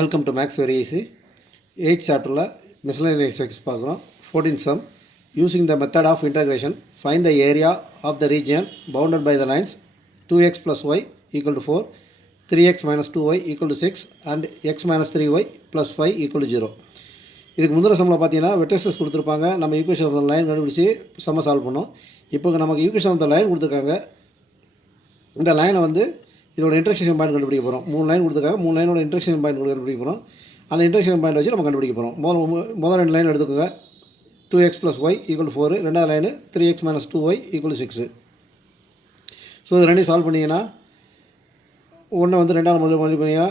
Welcome to Max Very Easy. 8th chapter miscellaneous exercise பார்க்குறோம். 14th sum. Using the method of integration, find the area of the region bounded by the lines 2x plus y equal to 4, 3x minus 2y equal to 6 and x minus 3y plus 5 equal to 0. இதுக்கு முந்தின சம்மில் பார்த்தீங்கன்னா வெக்டர்ஸஸ் கொடுத்துருப்பாங்க. நம்ம equation of the line கண்டுபிடிச்சி சம்ம solve பண்ணோம். இப்போ நமக்கு ஈக்குவேஷன் ஆஃப் த லைன் கொடுத்துருக்காங்க. இந்த லைனை வந்து இதோட இன்டர்செக்ஷன் பாயிண்ட் கண்டுபிடிக்க போகிறோம். 3 லைன் கொடுத்துருக்காங்க. 3 லைனோட இன்டர்செக்ஷன் பாயிண்ட் கண்டுபிடிக்க போகிறோம். அந்த இன்டர்செக்ஷன் பாயிண்ட் வச்சு நம்ம கண்டுபிடிக்க போகிறோம். முதல் 2 லைன் எடுத்துக்கோங்க. 2x plus y equal to 4. ரெண்டாவது line 3x minus 2y equal to 6. So இது ரெண்டையும் சால்வ் பண்ணிங்கன்னா ஒன்று வந்து ரெண்டாவது மல்டிப்ளை பண்ணிங்கன்னா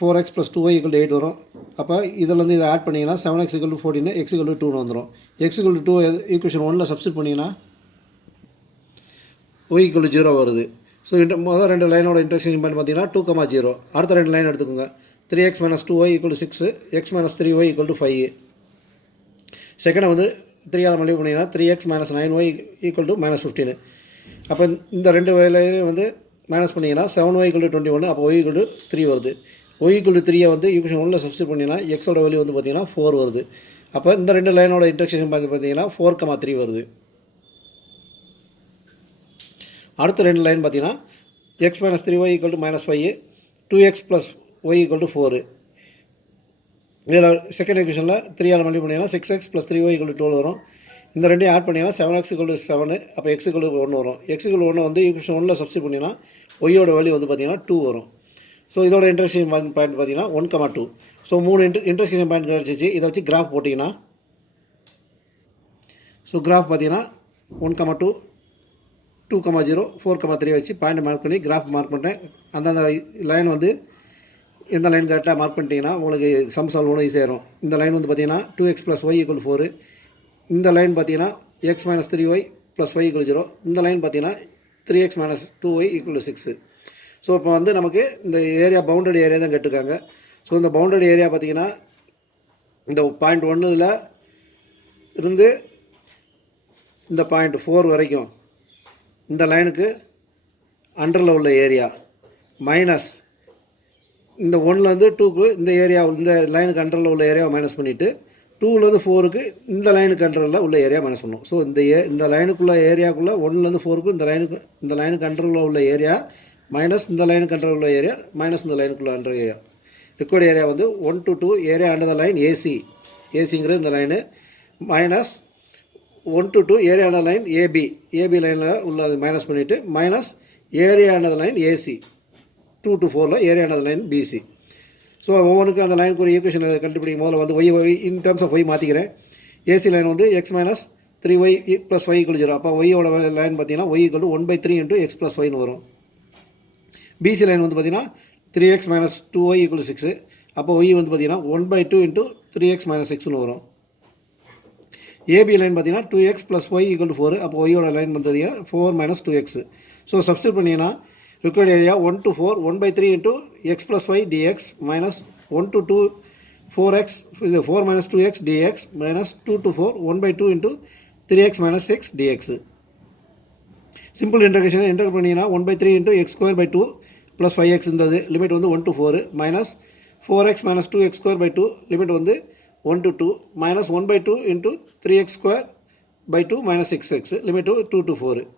4x plus 2y equal to 8 வரும். அப்போ இதில் வந்து இதை ஆட் பண்ணிங்கன்னா 7x equal to 14, x equal to 2 வந்துடும். x equal to 2 ஈக்குவேஷன் 1ல் சப்ஸ்டிட் பண்ணிங்கன்னா y equal to 0 வருது. ஸோ முதல் 2 லைனோட இன்டர்செக்ஷன் பாயிண்ட் பார்த்தீங்கன்னா 2, 0. அடுத்த 2 லைன் எடுத்துக்கோங்க. 3x minus 2y equal to 6, x minus 3y equal to 5. செகண்டை வந்து 3ஆல் மல்டிப்ளை பண்ணிங்கன்னா 3x minus 9y equal to minus 15. அப்போ இந்த 2 லைனையும் வந்து மைனஸ் பண்ணிங்கன்னா 7y equal to 21. அப்போ y equal to 3 வருது. y equal to 3 வந்து ஈக்குவேஷன் 1ல் சப்ஸ்டிட் பண்ணிங்கன்னா எக்ஸோட வேல்யூ வந்து பார்த்தீங்கன்னா 4 வருது. அப்போ இந்த 2 லைனோட இன்டர்செக்ஷன் பாயிண்ட் பார்த்தீங்கன்னா 4, 3 வருது. அடுத்த 2 லைன் பார்த்தீங்கன்னா x minus 3y equal to minus 5, 2x plus y equal to 4. இதில் செகண்ட் ஈக்குவேஷனில் 3ஆல் மல்டிப்ளை பண்ணிங்கன்னா 6x plus 3y equal to 12 வரும். இந்த ரெண்டையும் ஆட் பண்ணிங்கன்னா 7x equal to 7, அப்போ x equal to 1 வரும். x equal to 1 வந்து ஈக்குவேஷன் 1ல் சப்ஸ்டிட் பண்ணிங்கன்னா ஒய்யோட வேல்யூ வந்து பார்த்தீங்கன்னா 2 வரும். ஸோ இதோட இன்டர்செக்ஷன் பாயிண்ட் பார்த்தீங்கன்னா 1, 2. ஸோ 3 இன்டர்செக்ஷன் பாயிண்ட் கிடச்சிச்சு. இதை வச்சு கிராஃப் போட்டிங்கன்னா ஸோ கிராஃப் பார்த்தீங்கன்னா 1, 2, 2, 0, 4, 3 வச்சு பாயிண்ட் மார்க் பண்ணி கிராஃப் மார்க் பண்ணிட்டேன். அந்தந்த லைன் வந்து எந்த லைன் கரெக்டாக மார்க் பண்ணிட்டீங்கன்னா உங்களுக்கு சம் சால்வ் ஒன்று ஈஸியாக இருக்கும். இந்த லைன் வந்து பார்த்தீங்கன்னா 2x plus y equal to 4. இந்த லைன் பார்த்தீங்கன்னா x minus 3y plus 5 equal to 0. இந்த லைன் பார்த்தீங்கன்னா 3x minus 2y equal to 6. So இப்போ வந்து நமக்கு இந்த ஏரியா பவுண்டட் ஏரியா தான் கேட்டிருக்காங்க. ஸோ இந்த பவுண்டட் ஏரியா பார்த்தீங்கன்னா இந்த பாயிண்ட் 1ல் இருந்து இந்த பாயிண்ட் 4 வரைக்கும் இந்த லைனுக்கு அண்டரில் உள்ள ஏரியா மைனஸ் இந்த 1லேருந்து 2க்கு இந்த ஏரியா இந்த லைனுக்கு அண்டரில் உள்ள ஏரியாவை மைனஸ் பண்ணிவிட்டு 2லேருந்து 4க்கு இந்த லைனுக்கு அண்டரில் உள்ள ஏரியா மைனஸ் பண்ணணும். ஸோ இந்த லைனுக்குள்ள ஏரியாக்குள்ளே 1லேருந்து 4க்கு இந்த லைனுக்கு அண்டரில் உள்ள ஏரியா மைனஸ் இந்த லைனுக்கு அண்டரில் உள்ள ஏரியா மைனஸ் இந்த லைனுக்குள்ள அண்டர் ஏரியா. ரிக்வயர்டு ஏரியா வந்து 1 to 2 area under the line ஏசிங்கிறது இந்த line minus 1 to 2 area under line AB லைனில் உள்ள மைனஸ் பண்ணிவிட்டு minus area under line AC 2 to 4ல் area under line BC. So ஒவ்வொன்றுக்கும் அந்த லைனுக்கு ஒரு ஈக்குவேஷன் கண்டுபிடிக்கும் போதில் வந்து y in terms of y மாற்றிக்கிறேன். ஏசி லைன் வந்து x minus 3y plus 5 equal to 0. அப்போ ஒய்யோட லைன் பார்த்தீங்கன்னா y equal to 1/3 into x plus 5ன்னு வரும். பிசி லைன் வந்து பார்த்தீங்கன்னா 3x minus 2y equal to 6. அப்போ y வந்து பார்த்தீங்கன்னா 1/2 into 3x minus 6ன்னு வரும். ஏபி லைன் பார்த்தீங்கன்னா 2x plus y equal to 4. அப்போ ஒய்யோட லைன் பார்த்தீங்கன்னா 4 minus 2x. ஸோ சப்ஸ்டிட் பண்ணிங்கன்னா required area 1 to 4 1/3 into x plus 5 dx minus 1 to 2 4x 4 minus 2x dx minus 2 to 4 1/2 into 3x minus 6 dx. Simple integration integrate பண்ணிங்கன்னா 1/3 into x square by 2 plus 5x இருந்தது. Limit வந்து 1 to 4 minus 4x minus 2x square by 2 limit வந்து 1 to 2 minus 1/2 into 3x square by 2 minus 6x limit 2 to 4.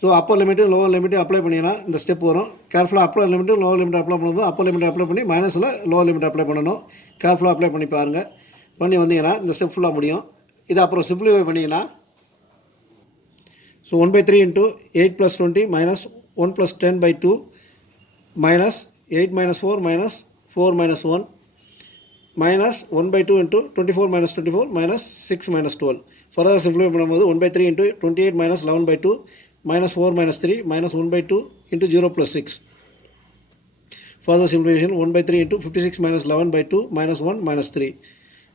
So upper லிமிட்டும் lower லிமிட்டும் apply பண்ணிங்கன்னா இந்த step வரும். கேர்ஃபுல்லாக அப்பர் லிமிட்டும் லோவர் லிமிட் அப்ளை பண்ணும்போது அப்பர் லிமிட் அப்ளை பண்ணி மைனஸில் லோவர் லிமிட் அப்ளை பண்ணணும். கேர்ஃபுல்லாக அப்ளை பண்ணி பாருங்கள். பண்ணி வந்தீங்கன்னா இந்த ஸ்டெப் ஃபுல்லாக முடியும். இது அப்புறம் சிம்பிளிஃபை பண்ணிங்கன்னா so 1/3 into 8 plus 20 minus 1 plus 10 by 2 minus 8 minus 4 minus 4 minus 1 minus 1/2 into 24 minus 24 minus 6 minus 12. Further simplify பண்ணும்போது 1/3 into 28 minus 11/2 minus 4 minus 3 minus 1/2 into 0 plus 6. Further simplification 1/3 into 56 minus 11/2 minus 1 minus 3.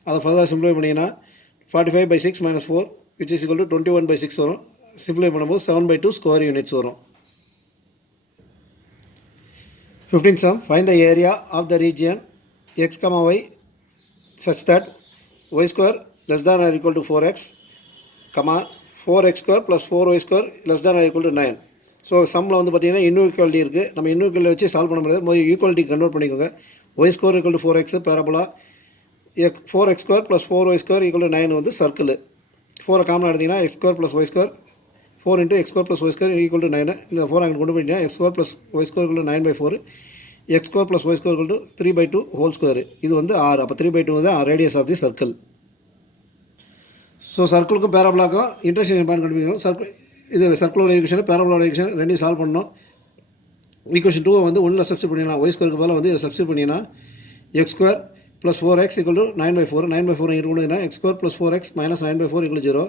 அதை further simplify பண்ணிங்கன்னா 45/6 minus 4 which is equal to 21/6 வரும். Simplify பண்ணும்போது 7/2 square units வரும். 15th sum. Find the area of the region x, y such that y square less than or equal to 4x, 4x square plus 4y square less than or equal to 9. So சம்மில் வந்து பார்த்திங்கன்னா inequality இருக்குது. நம்ம inequality வச்சு solve பண்ண முடியாது. Equality convert பண்ணிக்கோங்க. Y square equal to 4x parabola 4x square plus 4y square equal to 9 வந்து சர்க்கிள். 4 காமனாக எடுத்திங்கன்னா x square plus y square 4 × x square plus y square equal to 9. இந்த 4 அங்கே கொண்டு போயிட்டீங்கன்னா x square plus y square equal to 9/4 x square plus y square equal to 3/2 whole square. இது வந்து 6. அப்போ 3/2 வந்து radius of the circle. So சர்க்கிளுக்கும் பேரபோலாக்கும் இன்டர்செக்ஷன் பாயிண்ட் கண்டுபிடிக்கணும். இது சர்க்கிளோட ஈக்குவேஷன் பேரபோலோட ஈக்குவேஷன் ரெண்டையும் சால்வ் பண்ணணும். ஈக்குவேஷன் 2 வந்து 1ல் சப்ஸ்டியூட் பண்ணிங்கன்னா ஒய் ஸ்கொயருக்கு பதிலாக வந்து இதை சப்ஸ்டியூட் பண்ணிங்கன்னா x square plus 4x equal to 9/4 9/4 இங்கே கொடுங்கன்னா x square plus 4x minus 9/4 equal 0.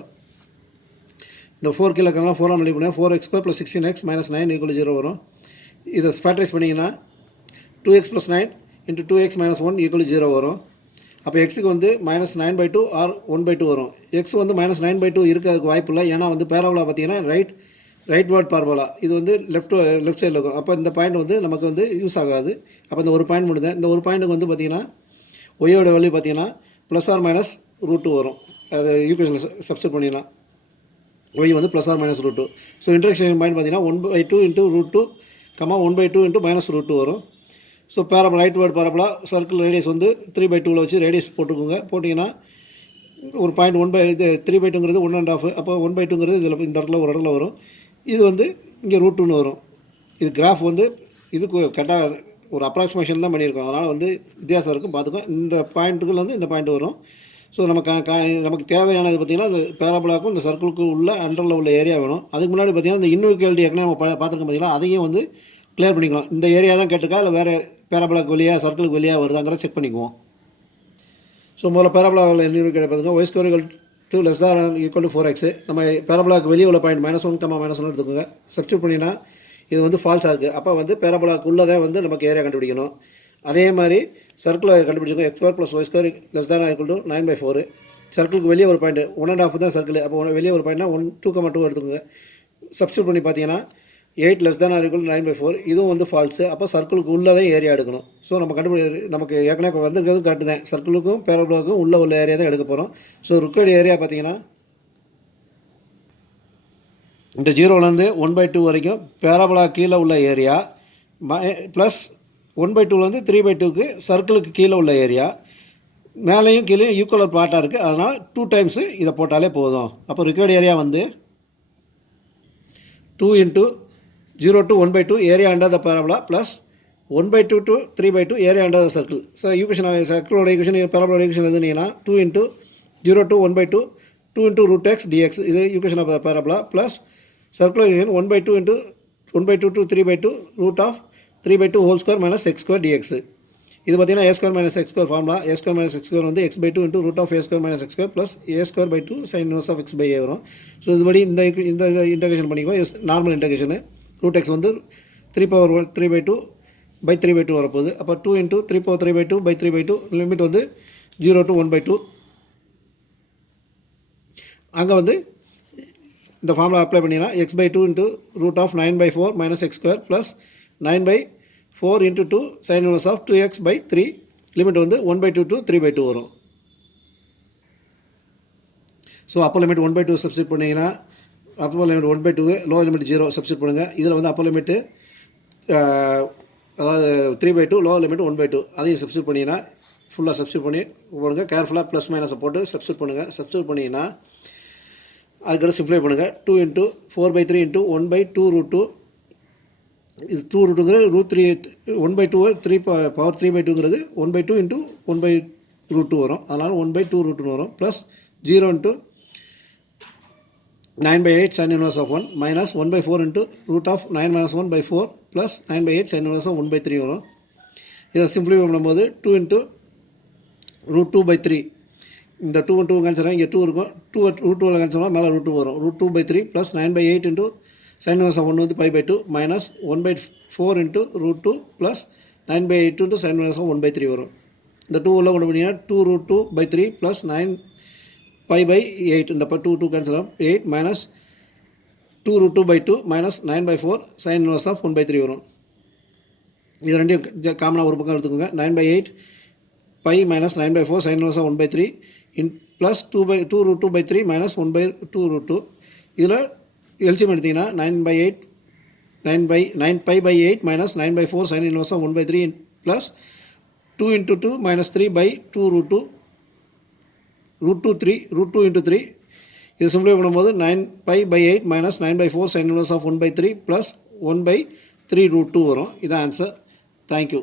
இந்த 4 கீழே இருக்கலாம் 4 மல்டிப்ளை பண்ணால் 4x square plus 16x minus 9 equal 0 வரும். இதை ஃபேக்டரைஸ் பண்ணிங்கன்னா 2x plus 9 into 2x minus 1 equal 0 வரும். அப்போ எக்ஸுக்கு வந்து மைனஸ் 9/2 ஆர் 1/2 வரும். எக்ஸ் வந்து மைனஸ் 9/2 இருக்கிறதுக்கு வாய்ப்பு இல்லை. ஏன்னா வந்து பேராபோலா பார்த்தீங்கன்னா ரைட் வேர்ட் பார்போலா. இது வந்து லெஃப்ட் சைடில் இருக்கும். அப்போ இந்த பாயிண்ட் வந்து நமக்கு வந்து யூஸ் ஆகாது. அப்போ இந்த ஒரு பாயிண்ட் முடிஞ்சேன். இந்த ஒரு பாயிண்ட்டுக்கு வந்து பார்த்திங்கன்னா ஒய்யோட வேல்யூ பார்த்தீங்கன்னா ப்ளஸ் ஆர் மைனஸ் √2 வரும். அது ஈக்குவேஷனில் சப்ஸ்டியூட் பண்ணிடலாம். ஒய் வந்து plus r minus √2. So intersection point பார்த்தீங்கன்னா 1/2 இன்ட்டு √2 1/2 இன்ட்டு மைனஸ் √2 வரும். So parabola rightward parabola circle radius வந்து 3/2 வச்சு ரேடியஸ் போட்டுக்கோங்க. போட்டிங்கன்னா ஒரு பாயிண்ட் 3/2ங்கிறது 1.5. அப்போ 1/2ங்கிறது இதில் இந்த இடத்துல ஒரு இடத்துல வரும். இது வந்து இங்கே √2ன்னு வரும். இது கிராஃப் வந்து இதுக்கு கரெக்டாக ஒரு அப்ராக்சிமேஷன் தான் பண்ணியிருக்கோம். அதனால் வந்து வித்தியாசம் இருக்கும் பார்த்துக்கோ. இந்த பாயிண்ட்டுக்குள்ள வந்து இந்த பாயிண்ட் வரும். ஸோ நமக்கு தேவையானது பார்த்திங்கன்னா இந்த பேராபோலாவுக்கும் இந்த சர்க்கிளுக்கும் உள்ள அண்டரில் உள்ள ஏரியா வேணும். அதுக்கு முன்னாடி பார்த்திங்கன்னா இந்த இன்இக்வாலிட்டி ஏற்கனவே நம்ம பார்த்துருக்கோம் பார்த்திங்கன்னா அதையும் வந்து கிளியர் பண்ணிக்கலாம். இந்த ஏரியா தான் கேட்டுக்கா இல்லை வேறு பேராபோலாக்கு வெளியாக சர்க்கிளுக்கு வெளியாக வருதாங்கிறத செக் பண்ணிக்குவோம். ஸோ முதல்ல பேராபோலாவில் என்ன பார்த்துக்கோங்க. Y square equal to 4x. நம்ம பேராபோலாவுக்கு வெளியே உள்ள பாயிண்ட் -1, -1 எடுத்துக்கோங்க. சப்ஸ்டியூட் பண்ணினா இது வந்து ஃபால்ஸாக இருக்குது. அப்போ வந்து பேராபோலாவுக்கு உள்ளதே வந்து நமக்கு ஏரியா கண்டுபிடிக்கணும். அதே மாதிரி சர்க்கிளை கண்டுபிடிச்சிக்கோங்க. x square plus y square equal to 9/4. சர்க்கிளுக்கு வெளியே ஒரு பாயிண்ட் 1.5 தான் சர்க்கிள். அப்போ வெளியே ஒரு பாயிண்ட்னா 2,2 எடுத்துக்கோங்க. சப்ஸ்டியூட் பண்ணி பார்த்தீங்கன்னா 8 ஈக்குவல் டு 9/4. இதுவும் வந்து ஃபால்ஸு. அப்போ சர்க்கிளுக்கு உள்ளதே ஏரியா எடுக்கணும். ஸோ நமக்கு ஏற்கனவே வந்திருக்கிறது கரெக்டு தான். சர்க்கிளுக்கும் பேராபோலாவுக்கும் உள்ள ஏரியா தான் எடுக்க போகிறோம். ஸோ ரிக்வயர்டு ஏரியா பார்த்தீங்கன்னா இந்த 0லேருந்து 1/2 வரைக்கும் பேராபோலா கீழே உள்ள ஏரியா ப்ளஸ் 1/2லேருந்து 3/2க்கு சர்க்கிளுக்கு கீழே உள்ள ஏரியா. மேலேயும் கீழே ஈக்குவல் பார்ட்டாக இருக்குது. அதனால் 2 டைம்ஸு இதை போட்டாலே போதும். அப்போ ரிக்வயர்டு ஏரியா வந்து 2 × 0 to 1/2 area under the parabola plus 1/2 to 3/2 area under the circle. So equation சர்க்கிளோட ஈக்குவேஷன் பேராபோலோட ஈக்குவேஷன் எழுதுனீங்கன்னா 2 × 0 to 1/2 2 × √x dx. இது equation of parabola plus circle equation 1/2 to 3/2 √3/2 whole square minus x square dx. இது பார்த்தீங்கன்னா a square minus x square formula. a square minus x square வந்து x/2 × √a square minus x square plus a square sin inverse of x/a வரும். So இதுபடி இந்த integration பண்ணிக்கோ. Normal இன்டகிரேஷனு √x வந்து 3/3/2 வரப்போகுது. அப்போ 2 × 3/3/2 limit வந்து 0 to 1/2. அங்கே வந்து இந்த ஃபார்முலா அப்ளை பண்ணிங்கன்னா x/2 × √9/4 minus x square plus 9/4 × 2 sin inverse of 2x/3 limit வந்து 1/2 to 3/2 வரும். ஸோ அப்போ லிமிட் 1/2 சப்ஸ்டியூட் பண்ணிங்கன்னா அப்போ லிமிட் 1/2 லோ லிமிட் 0 சப்ஸ்டியூட் பண்ணுங்கள். இதில் வந்து அப்போ லிமிட்டு அதாவது 3/2 லோ லிமிட் 1/2 அதையும் சப்ஸ்டியூட் பண்ணிங்கன்னா ஃபுல்லாக சப்ஸ்டியூட் பண்ணி போடுங்க. கேர்ஃபுல்லாக ப்ளஸ் மைனஸை போட்டு சப்ஸ்டியூட் பண்ணுங்கள். சப்ஸ்டியூட் பண்ணிங்கன்னா அதுக்கடுத்து சிம்ப்ளை பண்ணுங்கள். 2 × 4/3 × 1/2 √2. இது 2√2ங்கிறது √3 1/2 3/2ங்கிறது 1/2 × 1/√2 வரும். அதனால் 1/2 √2 வரும். Plus 0 × 9/8 sin inverse of 1 minus 1/4 × √9 - 1/4 plus 9/8 sin inverse of 1/3 வரும். இதை சிம்பிளிஃபை பண்ணும்போது 2 × √2/3. இந்த 2 2 கேன்சல் இங்கே 2 இருக்கும். 2 கேன்சல் மேலே √2 வரும். √2/3 ப்ளஸ் 9/8 × sin inverse of 1 வந்து π/2 minus 1/4 × √2 plus 9/8 × sin inverse of 1/3 வரும். இந்த 2 உள்ள கொண்டு போனீங்கன்னா 2√2/3 ப்ளஸ் 9 π/8. இந்த 2 கேன்சல் ஆகும். 8 minus 2√2/2 minus 9/4 sin inverse of 1/3 வரும். இது ரெண்டையும் காமனாக ஒரு பக்கம் எடுத்துக்கோங்க. 9/8 π minus 9/4 sin inverse of 1/3 plus 2√2/3 minus 1/2 இதில் எல்சியம் எடுத்திங்கன்னா 9 π/8 minus 9/4 sin inverse of 1/3 plus 2 into 2 minus 3 by 2 root 2 root 2 into 3. இது சிம்பிளை பண்ணும்போது 9 pi by 8 minus 9 by 4 sin inverse of 1 by 3 plus 1 by 3 root 2 வரும். இதான் ஆன்சர். தேங்க்யூ.